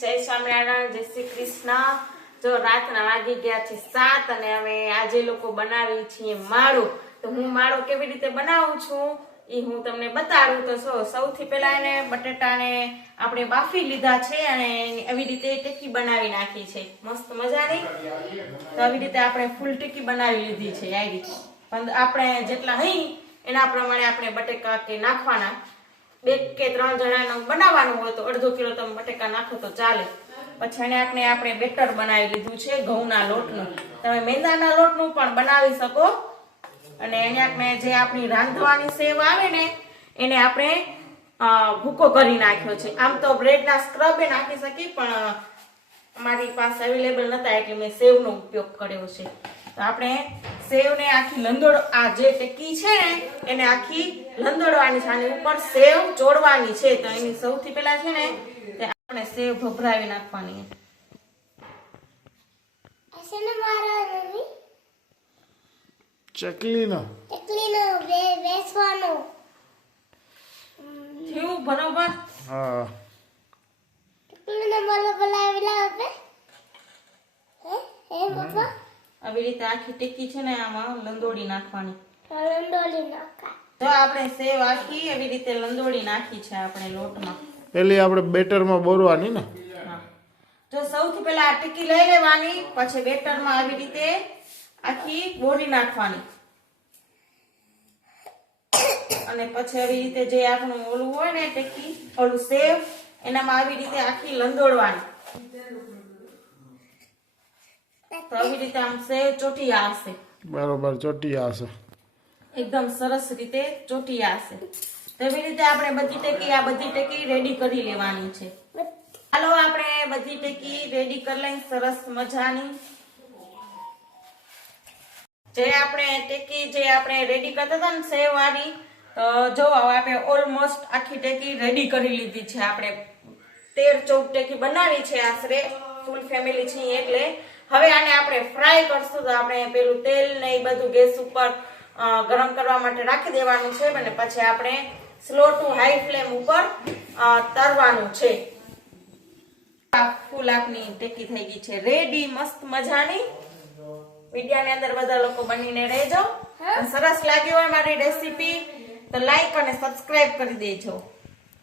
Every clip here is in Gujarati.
જય સ્વામિનારાયણ, જય શ્રી કૃષ્ણ. જો રાતના વાગી ગયા છે સાત અને હવે આજે લોકો બનાવી છીએ માળો. તો હું માળો કેવી રીતે બનાવું છું એ હું તમને બતાડું તો જો સૌથી પહેલા એને બટેટાને આપણે બાફી લીધા છે અને એવી રીતે ટેકી બનાવી નાખી છે. મસ્ત મજાની. તો આવી રીતે આપણે ફૂલ ટેકી બનાવી લીધી છે. આવી રીતે. પણ આપણે જેટલા હઈ એના પ્રમાણે આપણે બટેકા કે નાખવાના. બે કે ત્રણ જણાનું બનાવવાનું હોય તો અડધો કિલો તમે બટેકા નાખો તો ચાલે. પછી એને આપણે બેટર બનાવી લીધું છે, ઘઉંના લોટનું. તમે મેંદાના લોટનું પણ બનાવી શકો. અને એને જે આપણી રાંધવાની સેવ આવે ને, એને આપણે ભૂકો કરી નાખ્યો છે. આમ તો બ્રેડના સ્ક્રબે નાખી શકી, પણ અમારી પાસે અવેલેબલ નતા એટલે મેં સેવનો ઉપયોગ કર્યો છે. તો આપણે સેવને આખી લંદોડ આ જે ટેકી છે ને એને આખી લંદોડવાની છે આની ઉપર સેવ ચોડવાની છે. તો એની સૌથી પહેલા છે ને તે આપણે સેવ ભભરાવી નાખવાની અસને મારા રવિ. ચકલીનો. ચકલીનો બે બેસવાનો થયું બરોબર? હા. ચકલીને મને બોલાવી લાવે હે? હે પપ્પા આવી રીતે આખી ટેકી છે ને આમાં લંદોડી નાખવાની. લંદોડી નાખા તો આપણે સેવ આખી એવી રીતે લંદોડી નાખી છે આપણે લોટમાં. પેલી આપણે બેટરમાં બોરવાની ને. જો સૌથી પહેલા આ ટીકી લઈ લેવાની પછી બેટરમાં આવી રીતે આખી બોરી નાખવાની. અને પછી આવી રીતે જે આપણું ઓલું હોય ને ટીકી ઓલું સેવ એનામાં આવી રીતે આખી લંદોડવાની તો આવી રીતે આમ સેવ ચોટી આવશે. બરોબર ચોટી આવશે. એકદમ સરસ રીતે ચોટી આવશે. એવી રીતે આપણે બધી ટેકી આ બધી ટેકી રેડી કરી લેવાની છે. ચાલો આપણે બધી ટેકી રેડી કરી લઈ સરસ મજાની. જે આપણે ટેકી જે આપણે રેડી કરતા હતા ને સેવ વાળી તો જો હવે આપણે ઓલમોસ્ટ આખી ટેકી રેડી કરી લીધી છે. આપણે તેર ચૌદ ટેકી બનાવી છે આશરે. ફૂલ ફેમિલી છીએ એટલે હવે આને આપણે ફ્રાય કરશું તો આપણે પેલું તેલ ને એ બધું ગેસ ઉપર ગરમ કરવા માટે રાખી દેવાનું છે અને પછી આપણે સ્લો ટુ હાઈ ફ્લેમ ઉપર તરવાનું છે. ફૂલાકની ટેકી થઈ ગઈ છે. રેડી મસ્ત મજાની? વિડિયાની અંદર બધા લોકો બનીને રહેજો. સરસ લાગ્યું હોય મારી રેસીપી તો લાઈક અને સબસ્ક્રાઇબ કરી દેજો.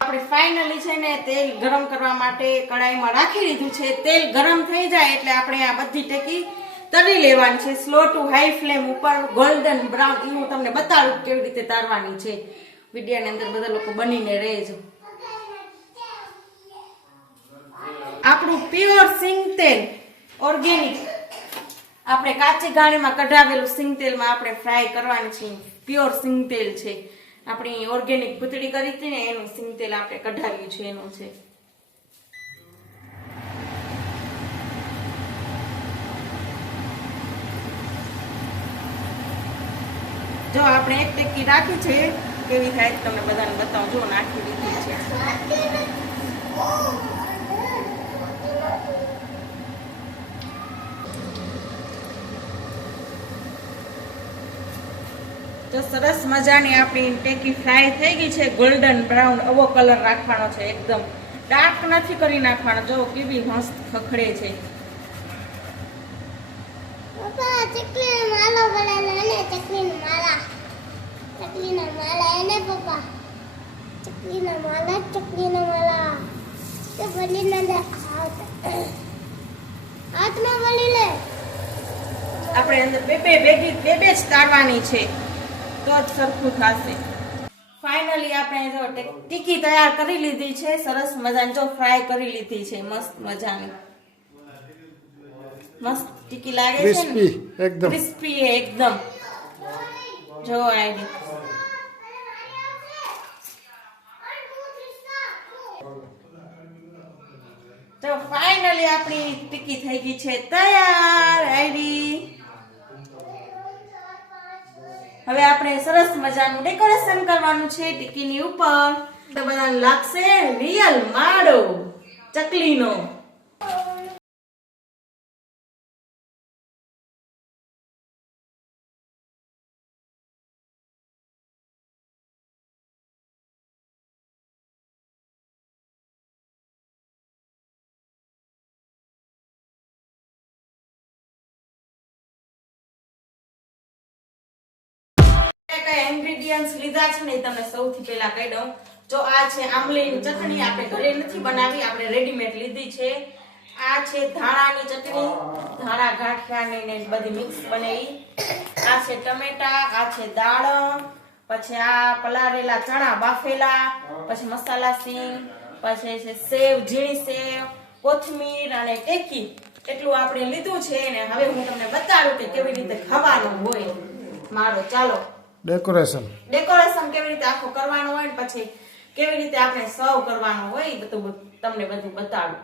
આપણે ફાઇનલી છે ને તેલ ગરમ કરવા માટે કડાઈમાં રાખી લીધું છે. તેલ ગરમ થઈ જાય એટલે આપણે આ બધી ટેકી તળી લેવાની છે. સ્લો ટુ હાઈ ફ્લેમ ઉપર ગોલ્ડન બ્રાઉન એ હું તમને બતાડું કેવી રીતે તારવાની છે. વિડીયાની અંદર બધા લોકો બનીને રહેજો. આપણું પ્યોર સિંગ તેલ ઓર્ગેનિક આપણે કાચી ગાણીમાં કઢાવેલું સિંગ તેલમાં આપણે ફ્રાય કરવાની છે. પ્યોર સિંગ તેલ છે. આપણી ઓર્ગેનિક ભૂતળી કરી હતી ને, એનું સિંગ તેલ આપણે કઢાવ્યું છે, એનું છે. જો આપણે એક ટેકી રાખી છે, કેવી થાય તમે બધાને બતાવું. જો નાખી દીધી છે. તો સરસ મજાની આપણી ટેકી ફ્રાય થઈ ગઈ છે ગોલ્ડન બ્રાઉન આવો કલર રાખવાનો છે એકદમ. ડાર્ક નથી કરી નાખવાનો જો કેવી મસ્ત ખખડે છે. આપણે અંદર બે બે ભેગી બે બે જ તારવાની છે. તો જ સરખું થશે. ફાઇનલી આપણે જો ટીકી તૈયાર કરી લીધી છે. સરસ મજાની જો ફ્રાય કરી લીધી છે. મસ્ત મજાની. મસ્ત ટીકી લાગે છે ક્રિસ્પી એકદમ. ક્રિસ્પી એકદમ. જો આઈડી. તો ફાઇનલી આપણી ટીકી થઈ ગઈ છે. તૈયાર આઈડી. હવે આપણે સરસ મજાનું ડેકોરેશન કરવાનું છે ટીકીની ઉપર. તો બધાને લાગશે રિયલ માળો ચકલીનો. કયા ઇન્ગ્રેડિયન્ટ્સ લીધા છે ને તમને સૌથી પહેલા કહી દઉં. જો આ છે આમલીની ચટણી આપણે ઘરે નથી બનાવી, આપણે રેડીમેડ લીધી છે. આ છે ધાણાની ચટણી. ધાણા ગાંઠિયાની ને બધી મિક્સ બનાવી. આ છે ટમેટા, આ છે દાળ, પછી આ પલારેલા ચણા બાફેલા, પછી મસાલા સિંગ પછી છે સેવ, ઝીણી સેવ, કોથમીર અને ટેકી. એટલું આપણે લીધું છે ને હવે હું તમને બતાડું કે કેવી રીતે ખાવાનું હોય. મારો, ચાલો. ડેકોરેશન ડેકોરેશન કેવી રીતે આખો કરવાનો હોય પછી કેવી રીતે આપણે સર્વ કરવાનો હોય બધું તમને બધું બતાડું.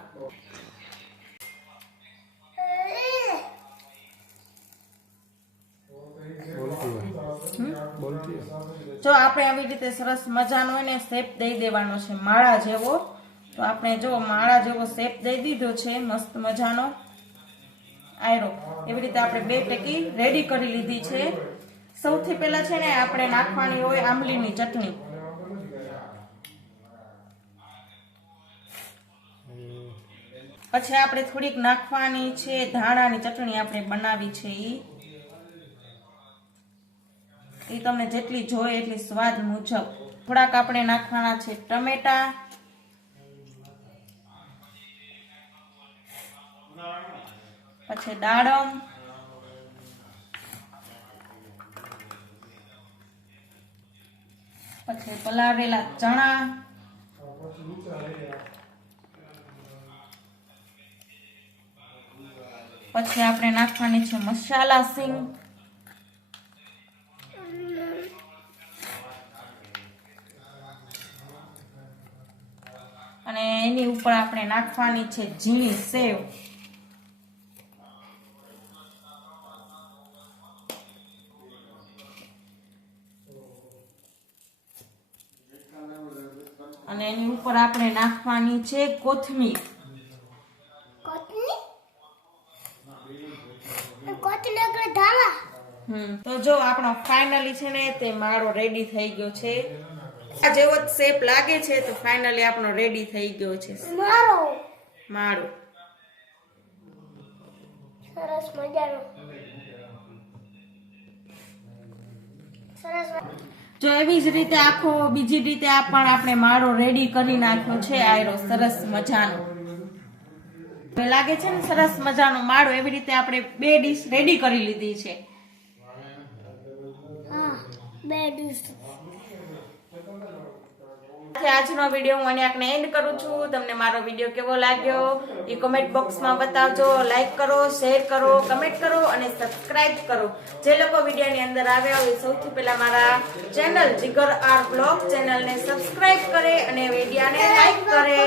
જો આપણે આવી રીતે સરસ મજાનો હોય ને શેપ દઈ દેવાનો છે, માળા જેવો. તો આપણે જો માળા જેવો શેપ દઈ દીધો છે, મસ્ત મજાનો. આયરો. એવી રીતે આપણે બે ટેકી રેડી કરી લીધી છે. સૌથી પહેલા છે ને આપણે નાખવાની હોય આંબલીની ચટણી. પછી આપણે થોડીક નાખવાની છે ધાણાની ચટણી આપણે બનાવી છે એ તમને જેટલી જોઈએ એટલી સ્વાદ મુજબ. થોડાક આપણે નાખવાના છે ટમેટા. પછી દાડમ. પછી પલાળેલા ચણા. પછી આપણે નાખવાની છે મસાલા સિંગ. અને એની ઉપર આપણે નાખવાની છે ઝીણી સેવ. અને એની ઉપર આપણે નાખવાની છે કોથમીર. તો જો આપણો ફાઇનલી છે ને તે માળો રેડી થઈ ગયો છે. આ જેવો જ શેપ લાગે છે તો ફાઇનલી આપણો રેડી થઈ ગયો છે. મારો માળો. સરસ મજાનો. સરસ જો એવી જ રીતે આખો, બીજી રીતે આ પણ આપણે માળો રેડી કરી નાખ્યો છે. આયરો સરસ મજાનો. લાગે છે ને સરસ મજાનો માળો? એવી રીતે આપણે બે ડીશ રેડી કરી લીધી છે. હા, બે ડીશ આજનો વીડિયો હું અહીંયા એન્ડ કરું છું. તમને મારો વીડિયો કેવો લાગ્યો એ કોમેન્ટ બોક્સમાં બતાવજો. લાઈક કરો શેર કરો કમેન્ટ કરો અને સબસ્ક્રાઇબ કરો. જે લોકો વિડીયોની અંદર આવ્યા હોય સૌથી પહેલા મારા ચેનલ જીગર આર બ્લોગ ચેનલને સબસ્ક્રાઇબ કરે અને વિડીયાને લાઈક કરે.